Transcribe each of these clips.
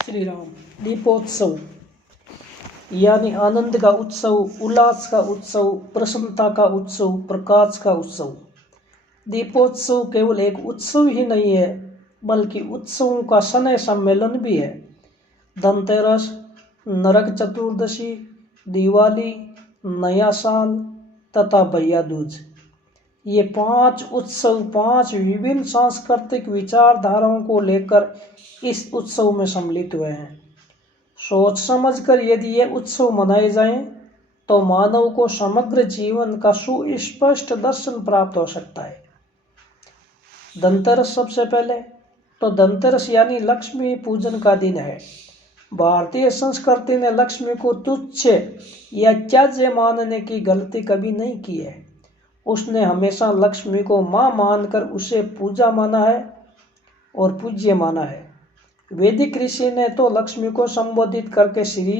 श्री राम। दीपोत्सव यानी आनंद का उत्सव, उल्लास का उत्सव, प्रसन्नता का उत्सव, प्रकाश का उत्सव। दीपोत्सव केवल एक उत्सव ही नहीं है, बल्कि उत्सवों का स्नेह सम्मेलन भी है। धनतेरस, नरक चतुर्दशी, दिवाली, नया साल तथा भैया दूज, ये 5 उत्सव 5 विभिन्न सांस्कृतिक विचारधाराओं को लेकर इस उत्सव में सम्मिलित हुए हैं। सोच समझकर यदि ये उत्सव मनाए जाएं, तो मानव को समग्र जीवन का सुस्पष्ट दर्शन प्राप्त हो सकता है। धनतेरस सबसे पहले तो धनतेरस यानी लक्ष्मी पूजन का दिन है। भारतीय संस्कृति ने लक्ष्मी को तुच्छ या त्याज्य मानने की गलती कभी नहीं की है। उसने हमेशा लक्ष्मी को मां मानकर उसे पूजा माना है और पूज्य माना है। वैदिक ऋषि ने तो लक्ष्मी को संबोधित करके श्री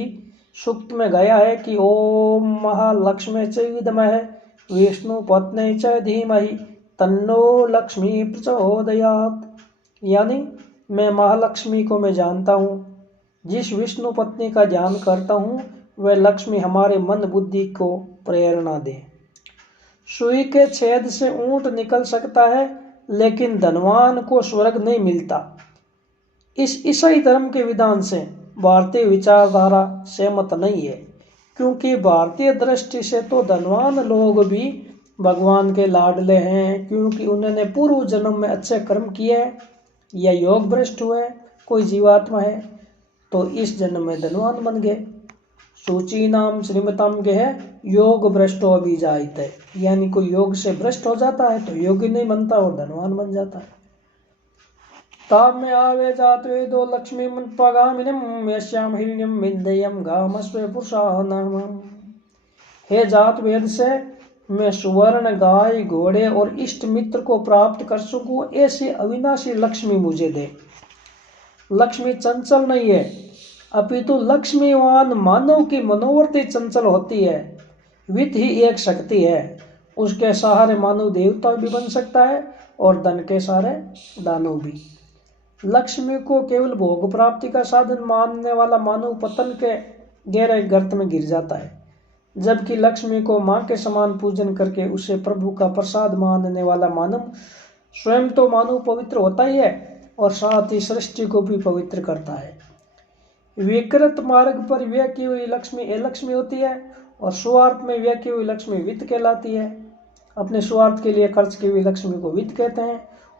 सूक्त में गया है कि ओम महालक्ष्मी च विद्महे विष्णु पत्नी च धीमहि तन्नो लक्ष्मी प्रचोदयात्। यानी मैं महालक्ष्मी को मैं जानता हूँ, जिस विष्णु पत्नी का ध्यान करता हूँ वह लक्ष्मी हमारे मन बुद्धि को प्रेरणा दे। सुई के छेद से ऊंट निकल सकता है, लेकिन धनवान को स्वर्ग नहीं मिलता। इस ईसाई धर्म के विधान से भारतीय विचारधारा सहमत नहीं है, क्योंकि भारतीय दृष्टि से तो धनवान लोग भी भगवान के लाडले हैं, क्योंकि उन्होंने पूर्व जन्म में अच्छे कर्म किए या योग भ्रष्ट हुए। कोई जीवात्मा है तो इस जन्म में धनवान बन गए। सूची नाम श्रीमताम के है योग भ्रष्टो अभिजायते, यानी कोई योग से भ्रष्ट हो जाता है तो योगी नहीं बनता और धनवान बन जाता है। ताम में आवे जात वेदो लक्ष्मी पगामिनम यश्याम हिरण्यम विद्यम गामस्वे पुरुषानाम। हे जात वेद से मैं सुवर्ण, गाय, घोड़े और इष्ट मित्र को प्राप्त कर सकूं, ऐसी अविनाशी लक्ष्मी मुझे दे। लक्ष्मी चंचल नहीं है, अपितु लक्ष्मीवान मानव की मनोवृत्ति चंचल होती है। वित्त ही एक शक्ति है, उसके सहारे मानव देवता भी बन सकता है और धन के सहारे दानव भी। लक्ष्मी को केवल भोग प्राप्ति का साधन मानने वाला मानव पतन के गहरे गर्त में गिर जाता है, जबकि लक्ष्मी को मां के समान पूजन करके उसे प्रभु का प्रसाद मानने वाला मानव स्वयं तो मानव पवित्र होता ही है और साथ ही सृष्टि को भी पवित्र करता है। विकृत मार्ग पर व्यय की हुई लक्ष्मी अलक्ष्मी होती है और स्वार्थ में व्यय की हुई लक्ष्मी वित्त कहलाती है। अपने स्वार्थ के लिए खर्च की हुई लक्ष्मी को वित्त कहते हैं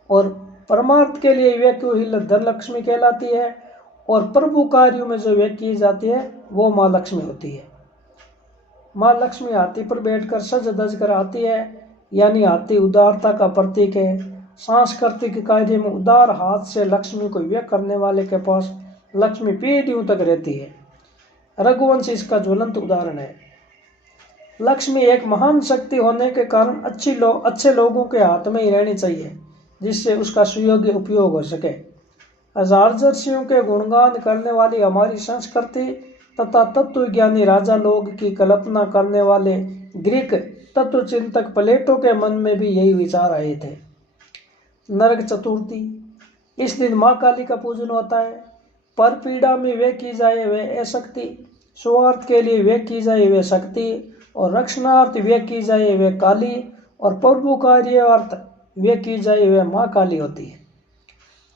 और परमार्थ के लिए व्यय की हुई धन लक्ष्मी कहलाती है, और प्रभु कार्यों में जो व्यय की जाती है वो माँ लक्ष्मी होती है। माँ लक्ष्मी हाथी पर बैठकर सज धज कर आती है, यानी हाथी उदारता का प्रतीक है। सांस्कृतिक कार्य में उदार हाथ से लक्ष्मी को व्यय करने वाले के पास लक्ष्मी पीढ़ियों तक रहती है। रघुवंश इसका ज्वलंत उदाहरण है। लक्ष्मी एक महान शक्ति होने के कारण अच्छे लोगों के हाथ में ही रहनी चाहिए, जिससे उसका सुयोग्य उपयोग हो सके। हजारजर्षियों के गुणगान करने वाली हमारी संस्कृति तथा तत्वज्ञानी राजा लोग की कल्पना करने वाले ग्रीक तत्वचिंतक प्लेटो के मन में भी यही विचार आए थे। नरक चतुर्थी, इस दिन माँ काली का पूजन होता है। पर पीड़ा में वे की जाए वे अशक्ति, स्वार्थ के लिए वे की जाए वे शक्ति, और रक्षणार्थ वे की जाए वे काली, और प्रभु कार्यार्थ वे की जाए वे माँ काली होती है।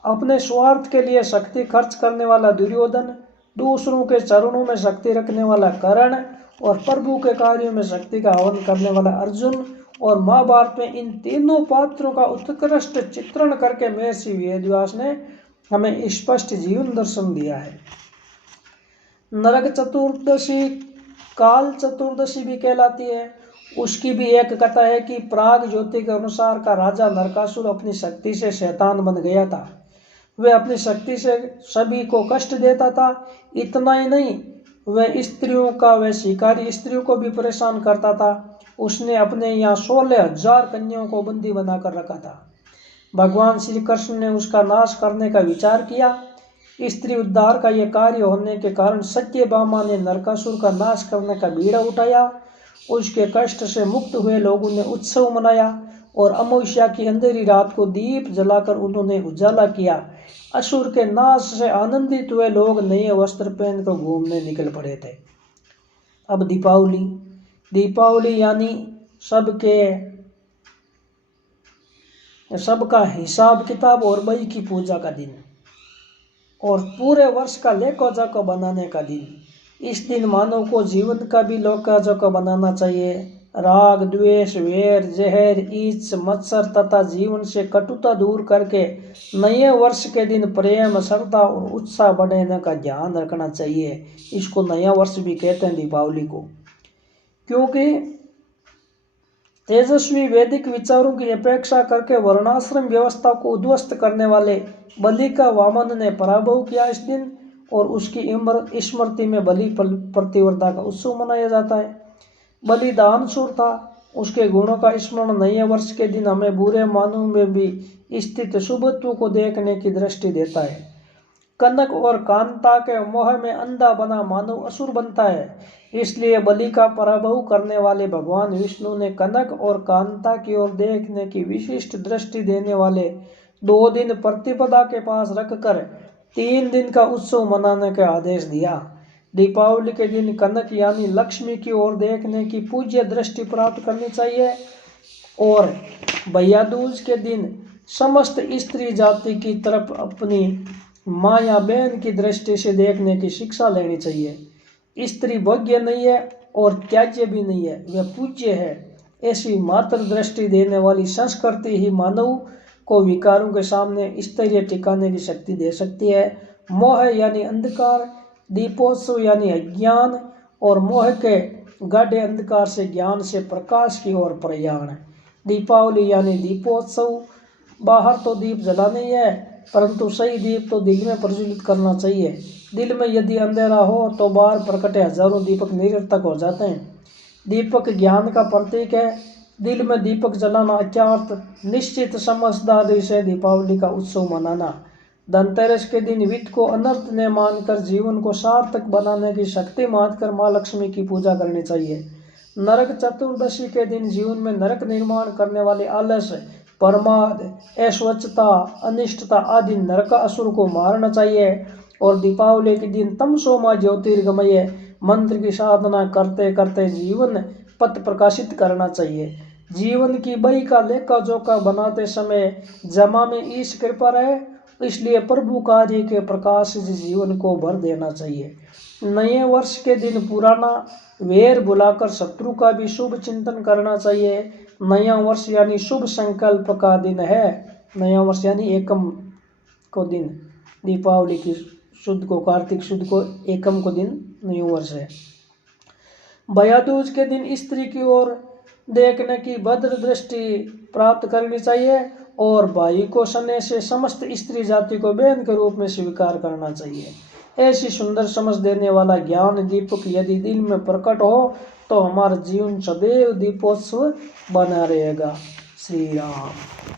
अपने स्वार्थ के लिए शक्ति खर्च करने वाला दुर्योधन, दूसरों के चरणों में शक्ति रखने वाला कर्ण, और प्रभु के कार्यों में शक्ति का हवन करने वाला अर्जुन, और महाभारत में इन तीनों पात्रों का उत्कृष्ट चित्रण करके महर्षि वेदव्यास ने हमें स्पष्ट जीवन दर्शन दिया है। नरक चतुर्दशी काल चतुर्दशी भी कहलाती है। उसकी भी एक कथा है कि प्राग ज्योति के अनुसार का राजा नरकासुर अपनी शक्ति से शैतान बन गया था। वह अपनी शक्ति से सभी को कष्ट देता था। इतना ही नहीं, वह स्त्रियों का वह शिकारी स्त्रियों को भी परेशान करता था। उसने अपने यहाँ 16,000 कन्याओं को बंदी बनाकर रखा था। भगवान श्री कृष्ण ने उसका नाश करने का विचार किया। स्त्री उद्धार का यह कार्य होने के कारण सत्यभामा ने नरकासुर का नाश करने का बीड़ा उठाया। उसके कष्ट से मुक्त हुए लोगों ने उत्सव मनाया और अमावस्या की अंधेरी रात को दीप जलाकर उन्होंने उजाला किया। असुर के नाश से आनंदित हुए लोग नए वस्त्र पहनकर घूमने निकल पड़े थे। अब दीपावली यानी सबका हिसाब किताब और बई की पूजा का दिन और पूरे वर्ष का लेखा जोखा बनाने का दिन। इस दिन मानव को जीवन का भी लेखा जोखा बनाना चाहिए। राग, द्वेष, वैर, जहर, ईच, मत्सर तथा जीवन से कटुता दूर करके नए वर्ष के दिन प्रेम, श्रद्धा और उत्साह बढ़ाने का ध्यान रखना चाहिए। इसको नया वर्ष भी कहते हैं दीपावली को, क्योंकि तेजस्वी वैदिक विचारों की अपेक्षा करके वर्णाश्रम व्यवस्था को उद्ध्वस्त करने वाले बलि का वामन ने पराभव किया इस दिन, और उसकी स्मृति में बलि प्रतिवर्ता का उत्सव मनाया जाता है। बलि दानशूर था, उसके गुणों का स्मरण नए वर्ष के दिन हमें बुरे मानव में भी स्थित शुभत्व को देखने की दृष्टि देता है। कनक और कांता के मोह में अंधा बना मानव असुर बनता है, इसलिए बलि का पराभव करने वाले भगवान विष्णु ने कनक और कांता की ओर देखने की विशिष्ट दृष्टि देने वाले 2 दिन प्रतिपदा के पास रखकर 3 दिन का उत्सव मनाने का आदेश दिया। दीपावली के दिन कनक यानी लक्ष्मी की ओर देखने की पूज्य दृष्टि प्राप्त करनी चाहिए और भैया दूज के दिन समस्त स्त्री जाति की तरफ अपनी माँ या बहन की दृष्टि से देखने की शिक्षा लेनी चाहिए। स्त्री भोग्य नहीं है और त्याज्य भी नहीं है, वह पूज्य है। ऐसी मात्र दृष्टि देने वाली संस्कृति ही मानव को विकारों के सामने स्थैर्य टिकाने की शक्ति दे सकती है। मोह यानी अंधकार, दीपोत्सव यानी अज्ञान और मोह के गाढ़े अंधकार से ज्ञान से प्रकाश की ओर प्रयाण। दीपावली यानी दीपोत्सव, बाहर तो दीप जलाने ही है, परंतु सही दीप तो दिल में प्रज्वलित करना चाहिए। दिल में यदि अंधेरा हो तो बाहर प्रकटे हजारों दीपक निरर्थक हो जाते हैं। दीपक ज्ञान का प्रतीक है। दिल में दीपक जलाना अत्यंत निश्चित समझदारी से दीपावली का उत्सव मनाना। धनतेरस के दिन वित्त को अनर्थ न मानकर जीवन को सार्थक बनाने की शक्ति मानकर माँ लक्ष्मी की पूजा करनी चाहिए। नरक चतुर्दशी के दिन जीवन में नरक निर्माण करने वाले आलस, प्रमाद, अस्वच्छता, अनिष्टता आदि नरक असुर को मारना चाहिए और दीपावली के दिन तमसो मा ज्योतिर्गमय मंत्र की साधना करते करते जीवन पथ प्रकाशित करना चाहिए। जीवन की बही का लेखा जोखा बनाते समय जमा में ईश कृपा रहे, इसलिए प्रभु कार्य के प्रकाश से जीवन को भर देना चाहिए। नए वर्ष के दिन पुराना वैर भुलाकर शत्रु का भी शुभ चिंतन करना चाहिए। नया वर्ष यानी शुभ संकल्प का दिन है। नया वर्ष यानी एकम को दिन, दीपावली की शुद्ध को, कार्तिक शुद्ध को एकम को दिन नया वर्ष है। भैया दूज के दिन स्त्री की ओर देखने की भद्र दृष्टि प्राप्त करनी चाहिए और भाई को स्नेह से समस्त स्त्री जाति को बहन के रूप में स्वीकार करना चाहिए। ऐसी सुंदर समझ देने वाला ज्ञान दीपक यदि दिल में प्रकट हो तो हमारा जीवन सदैव दीपोत्सव बना रहेगा। श्री राम।